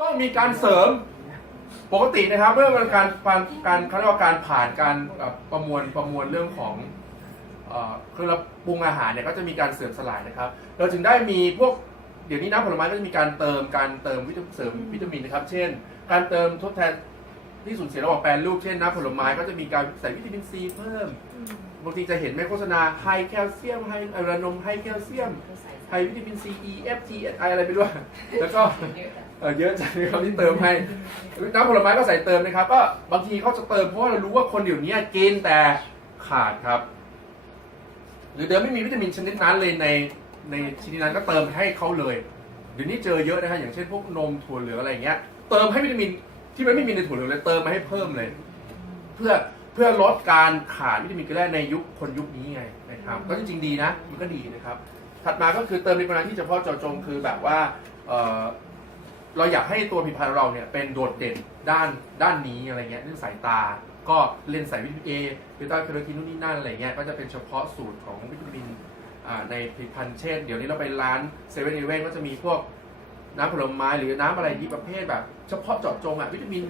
ต้องมีการเสริมปกตินะครับเมื่อมันการการการเขาเรียกว่าการผ่านการประมวลประมวลเรื่องของเอ่อคือเราปรุงอาหารเนี่ยก็จะมีการเสื่อมสลายนะครับ เราถึงได้มีพวกเดี๋ยวนี้น้ำผลไม้ก็จะมีการเติมการเติมวิตามินเสริมวิตามินนะครับ เช่น การเติมทดแทนที่สูญเสียระหว่างแปรรูปเช่นน้ำผลไม้ก็จะมีการใส่วิตามินซีเพิ่ม บางทีจะเห็นไหมโฆษณาไฮแคลเซียมไฮเออนมไฮแคลเซียมไฮวิตามินซี E F G I อะไรไปด้วยแล้วก็เออเยอะจังเลยครับที่เติมให้น้ำผลไม้ก็ใส่เติมนะครับก็บางทีเขาจะเติมเพราะว่าเรารู้ว่าคนเดี๋ยวนี้กินแต่ขาดครับ หรือเดิมไม่มีวิตามินชนิดนั้นเลยในในชนิดนั้นก็เติมให้เขาเลยเดี๋ยวนี้เจอเยอะนะฮะอย่างเช่นพวกนมถั่วเหลืองอะไรอย่างเงี้ย เติมให้วิตามินที่มันไม่มีในถั่วเหลืองเลยเติมมาให้เพิ่มเลย เพื่อ เพื่อลดการขาดวิตามินเกลือแร่ในยุคคนยุคนี้ไงนะครับก็จริงๆดีนะมันก็ดีนะครับ ถัดมาก็คือเติมในปริมาณที่เฉพาะเจาะจงคือแบบว่าเอ่อเราอยากให้ตัวผลิตภัณฑ์เราเนี่ยเป็นโดดเด่นด้านด้านนี้อะไรเงี้ยเรื่องสายตา ก็เล่นใส่วิตามินเอวิตามินเคโรทีนนู่นนี่นั่นอะไรเงี้ยก็จะเป็นเฉพาะสูตรของวิตามินอ่าในผลิตภัณฑ์เช่น เดี๋ยวนี้เราไปร้านเซเว่นอีเวนก็จะมีพวกน้ำผลไม้หรือน้ำอะไรที่ประเภทแบบ เฉพาะเจาะจงอะวิตามิน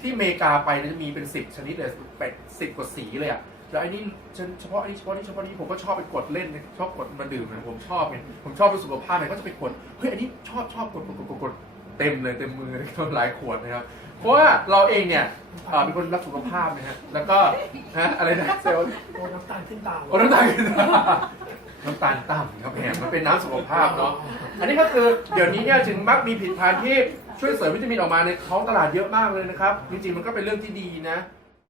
ที่อเมริกาไปเนี่ยจะมีเป็นสิบชนิดเลยเป็นสิบกว่าสีเลยอะแล้วไอ้นี่ฉันเฉพาะอันนี้เฉพาะนี้เฉพาะนี้ผมก็ชอบไปกดเล่นชอบกดมาดื่มนะผมชอบไงผมชอบดูสุขภาพไงก็จะไปกดเฮ้ยอันนี้ชอบชอบกดกดกดกดกดเต็มเลยเต็มมือเลยครับหลายขวดนะครับเพราะว่าเราเองเนี่ยเอ่อเป็นคนรักสุขภาพนะฮะแล้วก็ฮะอะไรนะเซลล์โอ้น้ำตาลขึ้นตาโอ้น้ำตาลน้ำตาลต่ำครับแหมมันเป็นน้ำสุขภาพเนาะอันนี้ก็คือเดี๋ยวนี้เนี่ยถึงมักมีผลิตภัณฑ์ที่ ช่วยเสริมวิตามินออกมาในท้องตลาดเยอะมากเลยนะครับ จริงๆมันก็เป็นเรื่องที่ดีนะ